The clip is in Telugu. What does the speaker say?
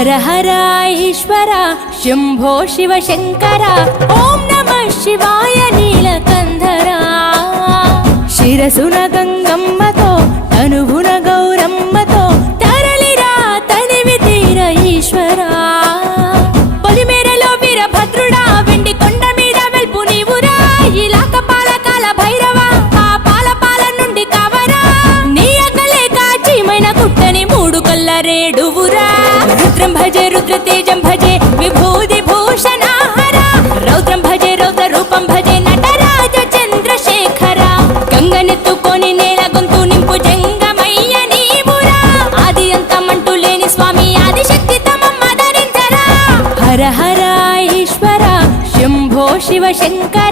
హర హర ఈశ్వర శంభో శివ శంకర ఓం నమః శివాయ నీలకంధరా శిరసున గంగమ్మతో తనువున గౌరమ్మతో తరలిరా తనివి తీర ఈశ్వరా పొలిమేరలో వీరభద్రుడా వెండి కొండ మీద వెల్పు నీవురా ఇలాక పాలకాల భైరవ ఆ పాల నుండి కావరా నీ అక్కలే కాచిమైన కుట్టని మూడు కల్ల రేడువురా రుద్రం భజే రుద్ర తేజం భజే విభూది భూషణ హర రౌద్రం భజే రౌద్ర రూపం భజే నటరాజ చంద్రశేఖర గంగనెత్తుకొని నేల గొంతు నింపు జంగమయ్య నీవురా ఆది అంతమంటూ లేని స్వామి ఆదిశక్తి తమమ్మ ధరించరా హర హర ఈశ్వర శంభో శివ శంకర